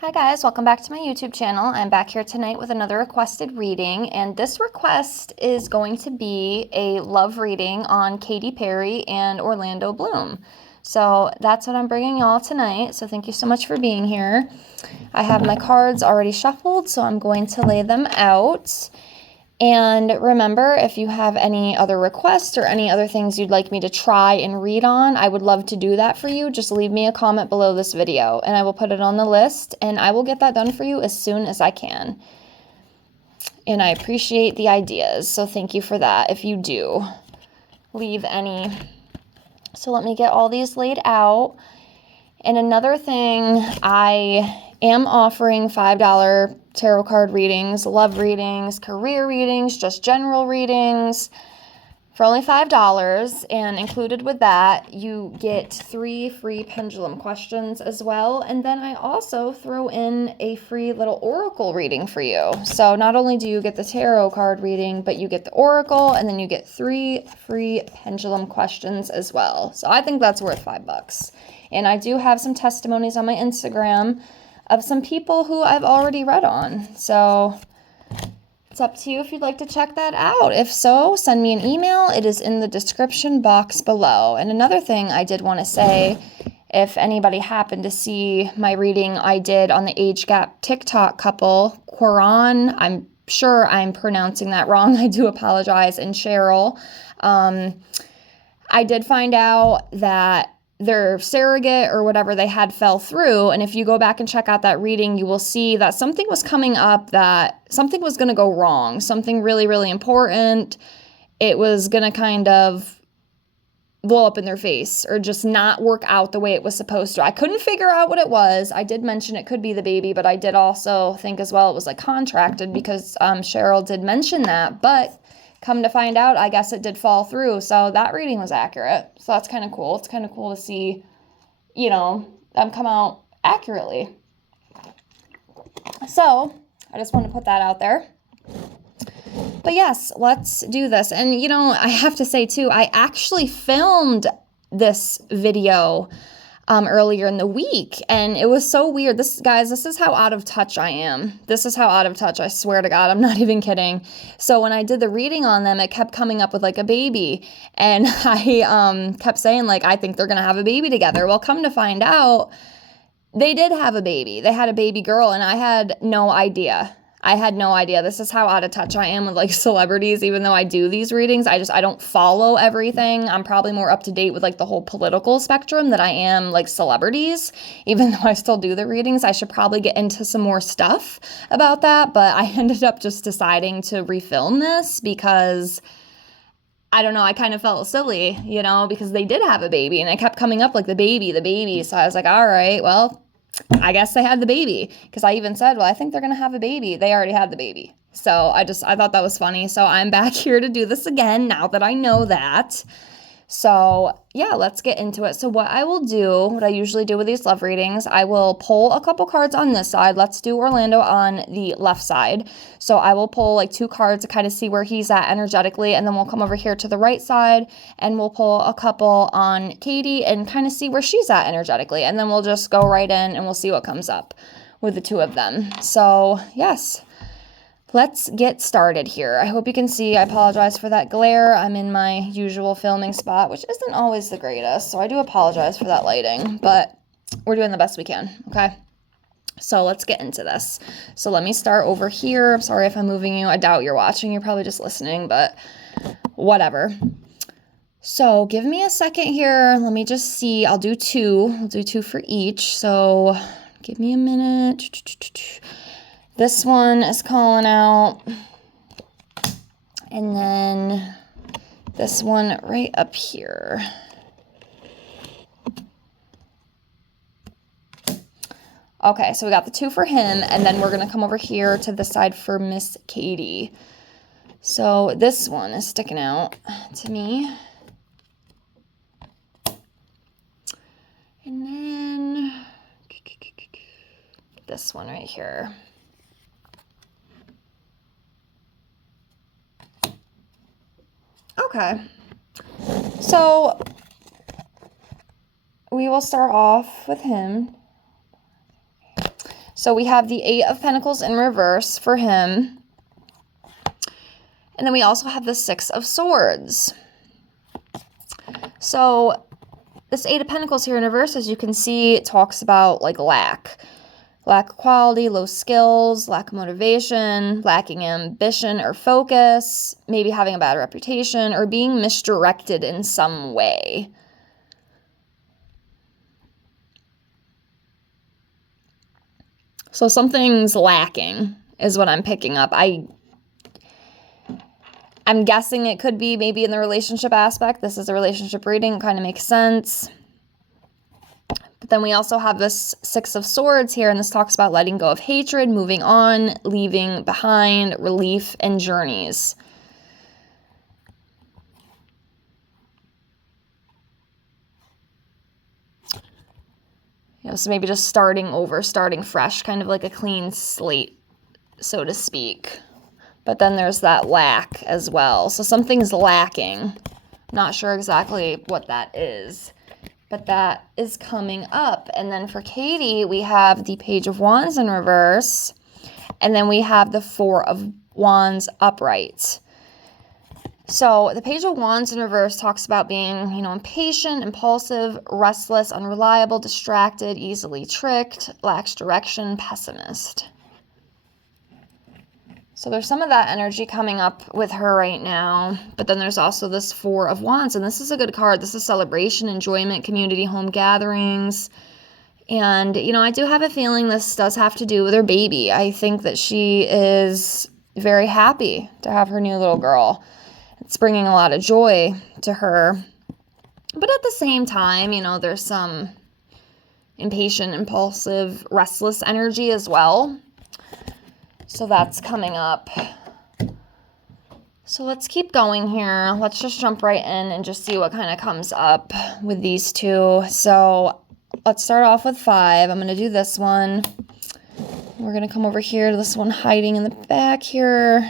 Hi guys, welcome back to my YouTube channel. I'm back here tonight with another requested reading, and this request is going to be a love reading on Katy Perry and Orlando Bloom. So that's what I'm bringing y'all tonight, so thank you so much for being here. I have my cards already shuffled, so I'm going to lay them out. And remember, if you have any other requests or any other things you'd like me to try and read on, I would love to do that for you. Just leave me a comment below this video and I will put it on the list and I will get that done for you as soon as I can. And I appreciate the ideas, so thank you for that if you do leave any. So let me get all these laid out. And another thing, I am offering $5 tarot card readings, love readings, career readings, just general readings for only $5. And included with that, you get 3 free pendulum questions as well. And then I also throw in a free little oracle reading for you. So not only do you get the tarot card reading, but you get the oracle, and then you get 3 free pendulum questions as well. So I think that's worth $5. And I do have some testimonies on my Instagram of some people who I've already read on. So it's up to you if you'd like to check that out. If so, send me an email. It is in the description box below. And another thing I did want to say, if anybody happened to see my reading I did on the age gap TikTok couple, Quran, I'm sure I'm pronouncing that wrong. I do apologize. And Cheryl, I did find out that their surrogate or whatever they had fell through. And if you go back and check out that reading, you will see that something was coming up, that something was going to go wrong, something really, really important. It was going to kind of blow up in their face or just not work out the way it was supposed to. I couldn't figure out what it was. I did mention it could be the baby, but I did also think as well it was like contracted because Cheryl did mention that. But come to find out, I guess it did fall through. So that reading was accurate. So that's kind of cool. It's kind of cool to see, them come out accurately. So I just want to put that out there. But yes, let's do this. And, I have to say too, I actually filmed this video earlier in the week, and it was so weird. This is how out of touch I am. This is how out of touch, I swear to God, I'm not even kidding. So when I did the reading on them, it kept coming up with like a baby, and I kept saying like, I think they're gonna have a baby together. Well, come to find out, they did have a baby. They had a baby girl, and I had no idea. This is how out of touch I am with like celebrities. Even though I do these readings, I don't follow everything. I'm probably more up to date with like the whole political spectrum than I am like celebrities. Even though I still do the readings, I should probably get into some more stuff about that. But I ended up just deciding to refilm this because I don't know, I kind of felt silly, because they did have a baby and it kept coming up like the baby. So I was like, all right, well, I guess they had the baby, because I even said, well, I think they're going to have a baby. They already had the baby. So I thought that was funny. So I'm back here to do this again now that I know that. So yeah, let's get into it. So what I usually do with these love readings, I will pull a couple cards on this side. Let's do Orlando on the left side. So I will pull like 2 cards to kind of see where he's at energetically. And then we'll come over here to the right side and we'll pull a couple on Katy and kind of see where she's at energetically. And then we'll just go right in and we'll see what comes up with the 2 of them. So yes. Let's get started here. I hope you can see. I apologize for that glare. I'm in my usual filming spot, which isn't always the greatest, so I do apologize for that lighting, but we're doing the best we can, okay? So let's get into this. So let me start over here. I'm sorry if I'm moving you. I doubt you're watching. You're probably just listening, but whatever. So give me a second here. Let me just see. I'll do 2. I'll do 2 for each. So give me a minute. This one is calling out, and then this one right up here. Okay, so we got the 2 for him, and then we're going to come over here to the side for Miss Katy. So this one is sticking out to me. And then this one right here. Okay, so we will start off with him. So we have the 8 of Pentacles in reverse for him. And then we also have the 6 of Swords. So this 8 of Pentacles here in reverse, as you can see, it talks about like lack. Lack of quality, low skills, lack of motivation, lacking ambition or focus, maybe having a bad reputation, or being misdirected in some way. So something's lacking is what I'm picking up. I'm guessing it could be maybe in the relationship aspect. This is a relationship reading. It kind of makes sense. But then we also have this 6 of Swords here, and this talks about letting go of hatred, moving on, leaving behind, relief, and journeys. So maybe just starting over, starting fresh, kind of like a clean slate, so to speak. But then there's that lack as well. So something's lacking. Not sure exactly what that is, but that is coming up. And then for Katy, we have the Page of Wands in reverse, and then we have the 4 of Wands upright. So the Page of Wands in reverse talks about being, impatient, impulsive, restless, unreliable, distracted, easily tricked, lacks direction, pessimist. So there's some of that energy coming up with her right now. But then there's also this 4 of Wands, and this is a good card. This is celebration, enjoyment, community, home gatherings. And, I do have a feeling this does have to do with her baby. I think that she is very happy to have her new little girl. It's bringing a lot of joy to her. But at the same time, there's some impatient, impulsive, restless energy as well. So that's coming up. So let's keep going here. Let's just jump right in and just see what kind of comes up with these two. So let's start off with 5. I'm going to do this one. We're going to come over here to this one hiding in the back here.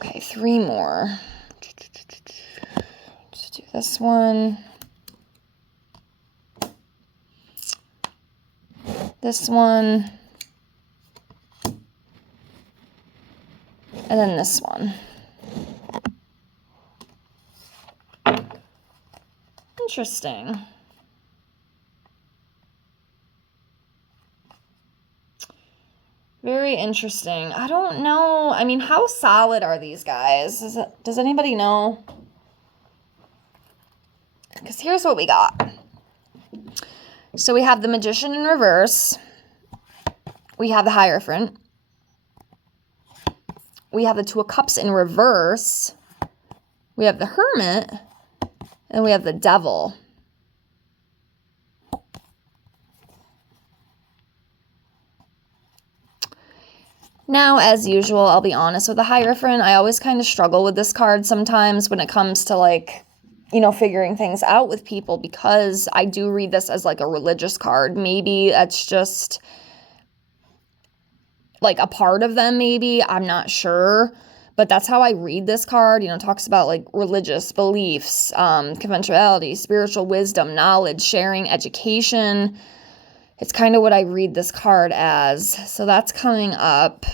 Okay, 3 more. Let's do this one. This one. And then this one. Interesting. Very interesting. I don't know. I mean, how solid are these guys? Does anybody know? Because here's what we got. So we have the Magician in reverse. We have the Hierophant. We have the 2 of Cups in reverse. We have the Hermit. And we have the Devil. Now, as usual, I'll be honest with the Hierophant. I always kind of struggle with this card sometimes when it comes to figuring things out with people, because I do read this as like a religious card. Maybe that's just like a part of them, maybe. I'm not sure. But that's how I read this card. It talks about like religious beliefs, conventionality, spiritual wisdom, knowledge, sharing, education. It's kind of what I read this card as. So that's coming up.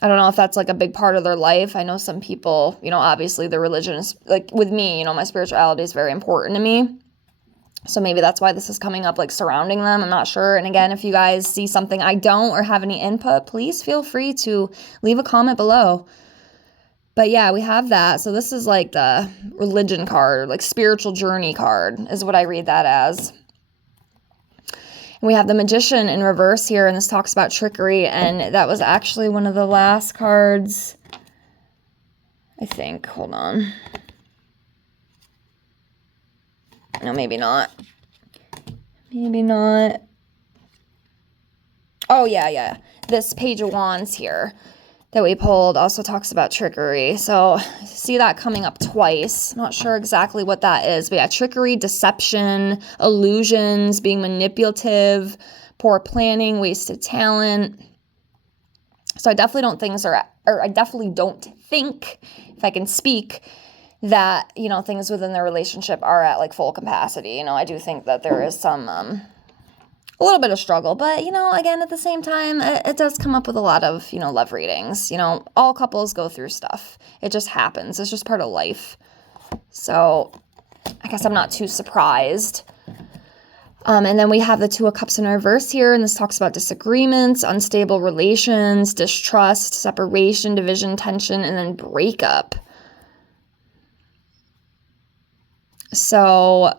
I don't know if that's like a big part of their life. I know some people, obviously the religion is like with me, my spirituality is very important to me. So maybe that's why this is coming up like surrounding them. I'm not sure. And again, if you guys see something I don't or have any input, please feel free to leave a comment below. But yeah, we have that. So this is like the religion card, like spiritual journey card is what I read that as. And we have the Magician in reverse here, and this talks about trickery, and that was actually one of the last cards, I think. Hold on. No, maybe not. Maybe not. Oh, yeah. This Page of Wands here that we pulled also talks about trickery. So see that coming up twice. Not sure exactly what that is. But yeah, trickery, deception, illusions, being manipulative, poor planning, wasted talent. So I definitely don't think, if I can speak, that, you know, things within their relationship are at like full capacity. You know, I do think that there is some, a little bit of struggle, but, you know, again, at the same time, it does come up with a lot of, you know, love readings. You know, all couples go through stuff. It just happens. It's just part of life. So I guess I'm not too surprised. And then we have the Two of Cups in reverse here, and this talks about disagreements, unstable relations, distrust, separation, division, tension, and then breakup. So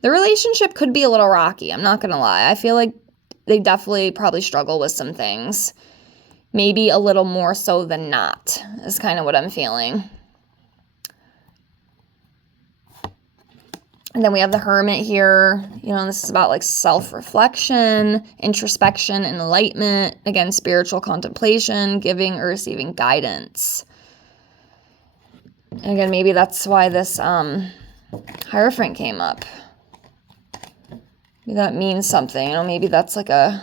the relationship could be a little rocky. I'm not going to lie. I feel like they definitely probably struggle with some things. Maybe a little more so than not is kind of what I'm feeling. And then we have the Hermit here. You know, this is about like self-reflection, introspection, enlightenment. Again, spiritual contemplation, giving or receiving guidance. And again, maybe that's why this Hierophant came up. Maybe that means something. You know, maybe that's like a...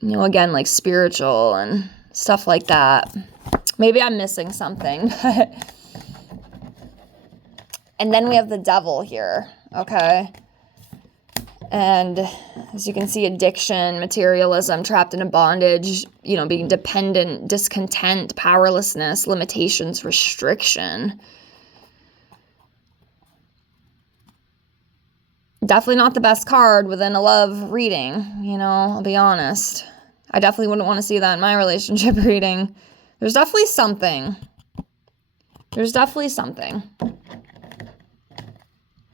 You know, again, like spiritual and stuff like that. Maybe I'm missing something. And then we have the Devil here, okay? And as you can see, addiction, materialism, trapped in a bondage, you know, being dependent, discontent, powerlessness, limitations, restriction. Definitely not the best card within a love reading, you know, I'll be honest. I definitely wouldn't want to see that in my relationship reading. There's definitely something. There's definitely something.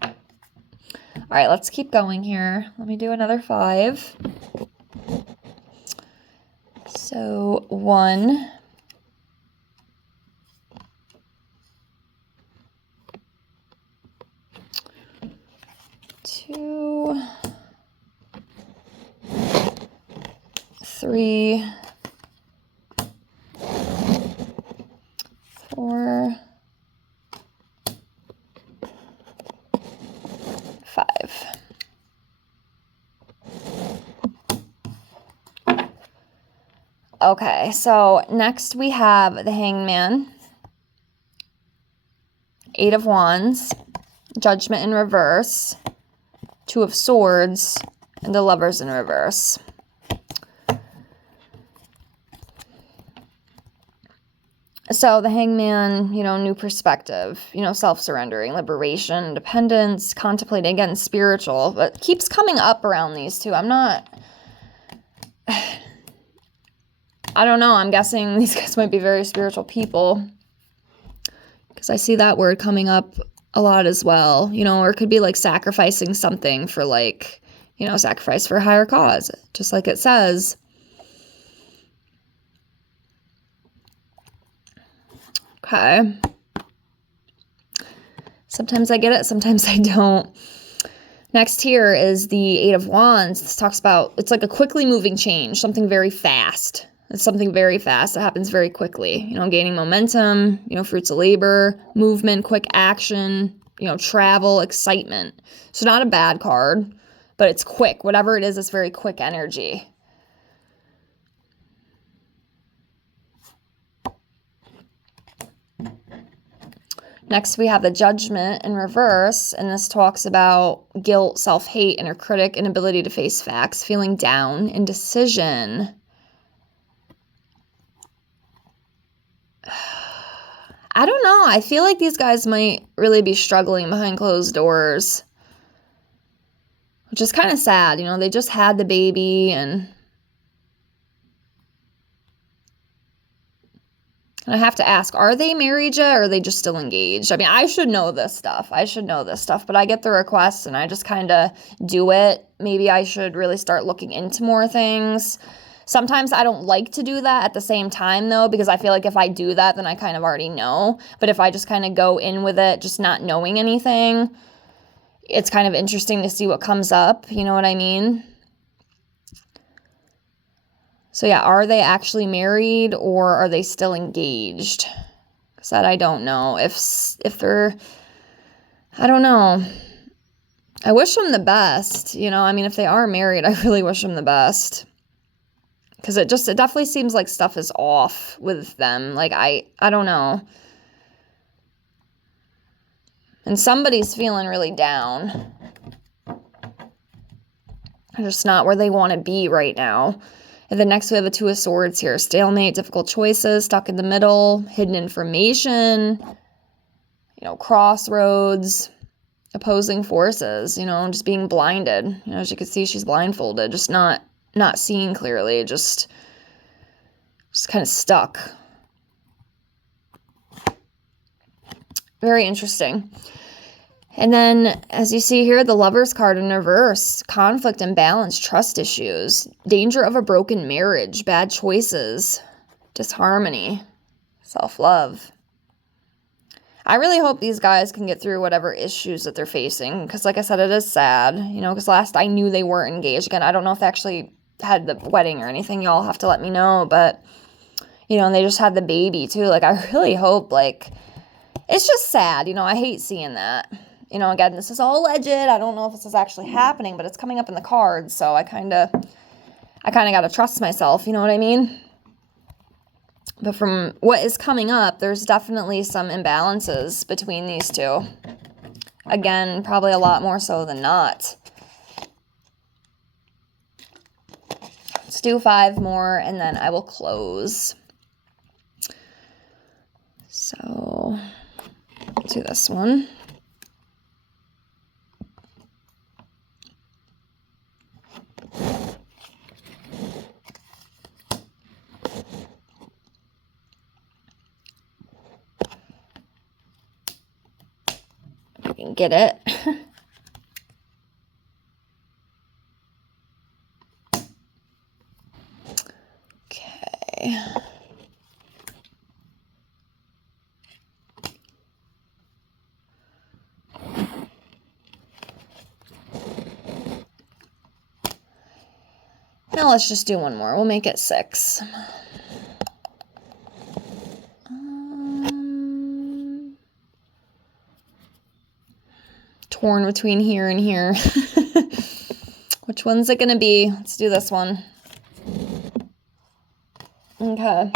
All right, let's keep going here. Let me do another 5. So 1, 2, 3, 4, 5. Okay, so next we have the Hangman, 8 of Wands, Judgment in reverse, 2 of Swords, and the Lovers in reverse. So the Hangman, you know, new perspective, you know, self-surrendering, liberation, independence, contemplating, again, spiritual, but keeps coming up around these two. I'm not, I don't know. I'm guessing these guys might be very spiritual people because I see that word coming up a lot as well, you know, or it could be like sacrificing something for like, you know, sacrifice for a higher cause, just like it says. Okay. Sometimes I get it, sometimes I don't. Next here is the 8 of Wands. This talks about, it's like a quickly moving change, something very fast. It's something very fast that happens very quickly. You know, gaining momentum, you know, fruits of labor, movement, quick action, you know, travel, excitement. So not a bad card, but it's quick. Whatever it is, it's very quick energy. Next, we have the Judgment in reverse, and this talks about guilt, self-hate, inner critic, inability to face facts, feeling down, indecision. I don't know. I feel like these guys might really be struggling behind closed doors, which is kind of sad. You know, they just had the baby, and I have to ask, are they married yet, or are they just still engaged? I mean, I should know this stuff. But I get the requests, and I just kind of do it. Maybe I should really start looking into more things. Sometimes I don't like to do that at the same time, though, because I feel like if I do that, then I kind of already know. But if I just kind of go in with it, just not knowing anything, it's kind of interesting to see what comes up. You know what I mean? So yeah, are they actually married or are they still engaged? Because that I don't know. If they're, I don't know. I wish them the best. You know, I mean, if they are married, I really wish them the best. Because it definitely seems like stuff is off with them. Like, I don't know. And somebody's feeling really down. They're just not where they want to be right now. And then next we have a Two of Swords here. Stalemate, difficult choices, stuck in the middle, hidden information, crossroads, opposing forces, just being blinded. As you can see, she's blindfolded, just not seeing clearly, just kind of stuck. Very interesting. And then, as you see here, the Lovers card in reverse. Conflict, imbalance, trust issues, danger of a broken marriage, bad choices, disharmony, self-love. I really hope these guys can get through whatever issues that they're facing. Because like I said, it is sad. Because last I knew they weren't engaged. Again, I don't know if they actually had the wedding or anything. Y'all have to let me know. But, and they just had the baby too. Like, I really hope, it's just sad. I hate seeing that. Again, this is all alleged. I don't know if this is actually happening, but it's coming up in the cards. So I kind of got to trust myself. You know what I mean? But from what is coming up, there's definitely some imbalances between these two. Again, probably a lot more so than not. Let's do 5 more, and then I will close. So, do this one. You can get it. Okay. Now let's just do one more. We'll make it 6. Torn between here and here. Which one's it gonna be? Let's do this one. Okay.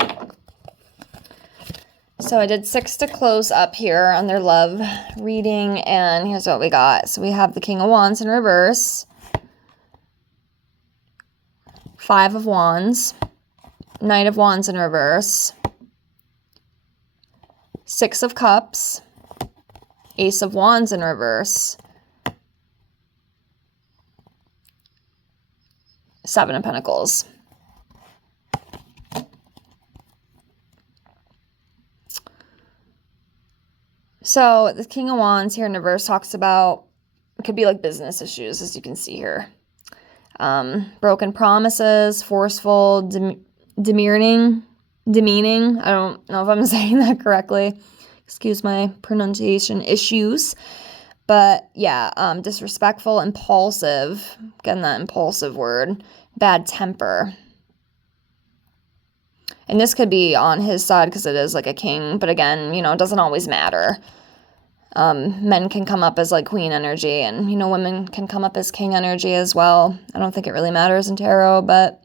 So I did 6 to close up here on their love reading, and here's what we got. So we have the King of Wands in reverse, 5 of Wands, Knight of Wands in reverse, 6 of Cups, Ace of Wands in reverse, 7 of Pentacles. So the King of Wands here in reverse talks about, it could be like business issues, as you can see here. Broken promises, forceful, demeaning. I don't know if I'm saying that correctly. Excuse my pronunciation issues. But yeah, disrespectful, impulsive. Again, that impulsive word. Bad temper. And this could be on his side because it is like a king. But again, it doesn't always matter. Men can come up as like queen energy, and, women can come up as king energy as well. I don't think it really matters in tarot, but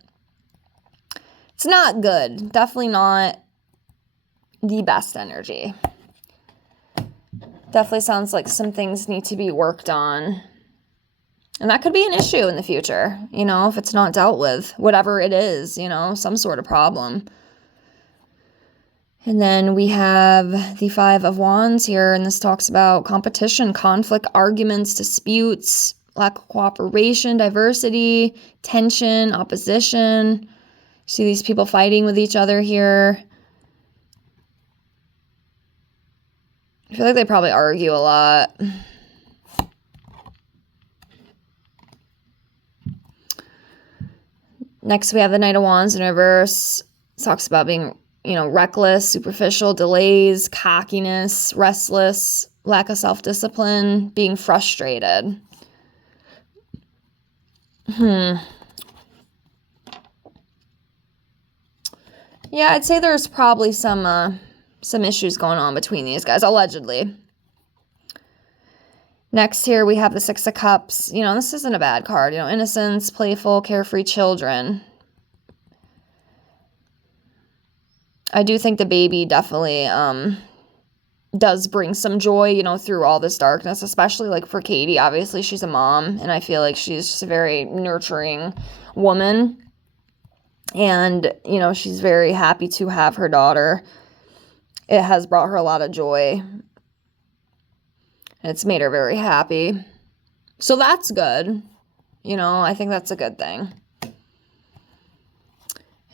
it's not good. Definitely not the best energy. Definitely sounds like some things need to be worked on. And that could be an issue in the future, if it's not dealt with, whatever it is, some sort of problem. And then we have the 5 of Wands here, and this talks about competition, conflict, arguments, disputes, lack of cooperation, diversity, tension, opposition. See these people fighting with each other here. I feel like they probably argue a lot. Next, we have the Knight of Wands in reverse. It talks about being, reckless, superficial, delays, cockiness, restless, lack of self-discipline, being frustrated. Yeah, I'd say there's probably some issues going on between these guys, allegedly. Next here, we have the 6 of Cups. This isn't a bad card. Innocence, playful, carefree children. I do think the baby definitely does bring some joy, you know, through all this darkness, especially like for Katy. Obviously, she's a mom, and I feel like she's just a very nurturing woman. And, you know, she's very happy to have her daughter. It has brought her a lot of joy. It's made her very happy. So that's good. You know, I think that's a good thing.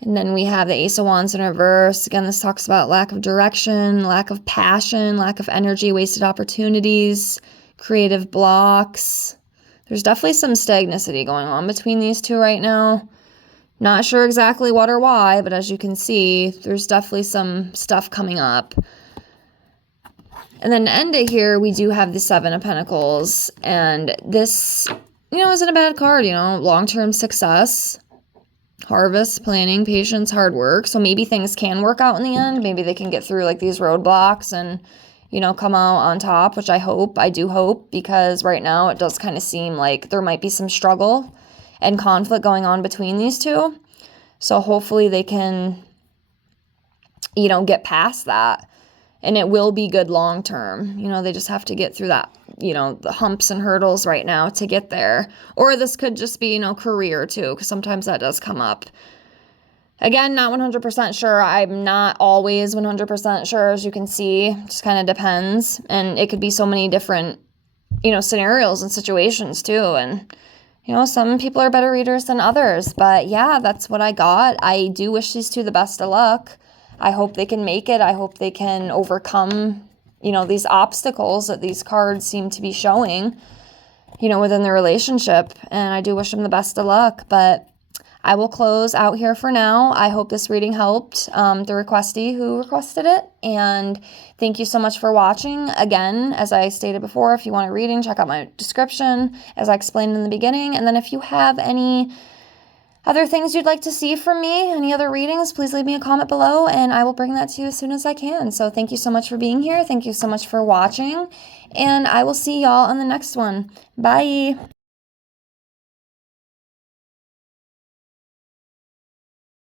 And then we have the Ace of Wands in reverse. Again, this talks about lack of direction, lack of passion, lack of energy, wasted opportunities, creative blocks. There's definitely some stagnicity going on between these two right now. Not sure exactly what or why, but as you can see, there's definitely some stuff coming up. And then to end it here, we do have the Seven of Pentacles. And this, you know, isn't a bad card, you know, long-term success, harvest, planning, patience, hard work. So maybe things can work out in the end. Maybe they can get through like these roadblocks and, you know, come out on top, which I do hope, because right now it does kind of seem like there might be some struggle and conflict going on between these two. So hopefully they can, you know, get past that, and it will be good long term. You know, they just have to get through that, you know, the humps and hurdles right now to get there. Or this could just be, you know, career too, because sometimes that does come up. Again, not 100% sure. I'm not always 100% sure, as you can see. It just kind of depends. And it could be so many different, you know, scenarios and situations too. And, you know, some people are better readers than others. But yeah, that's what I got. I do wish these two the best of luck. I hope they can make it. I hope they can overcome, you know, these obstacles that these cards seem to be showing, you know, within the relationship. And I do wish them the best of luck. But I will close out here for now. I hope this reading helped the requestee who requested it. And thank you so much for watching. Again, as I stated before, if you want a reading, check out my description, as I explained in the beginning. And then if you have any other things you'd like to see from me, any other readings, please leave me a comment below, and I will bring that to you as soon as I can. So thank you so much for being here. Thank you so much for watching. And I will see y'all on the next one. Bye.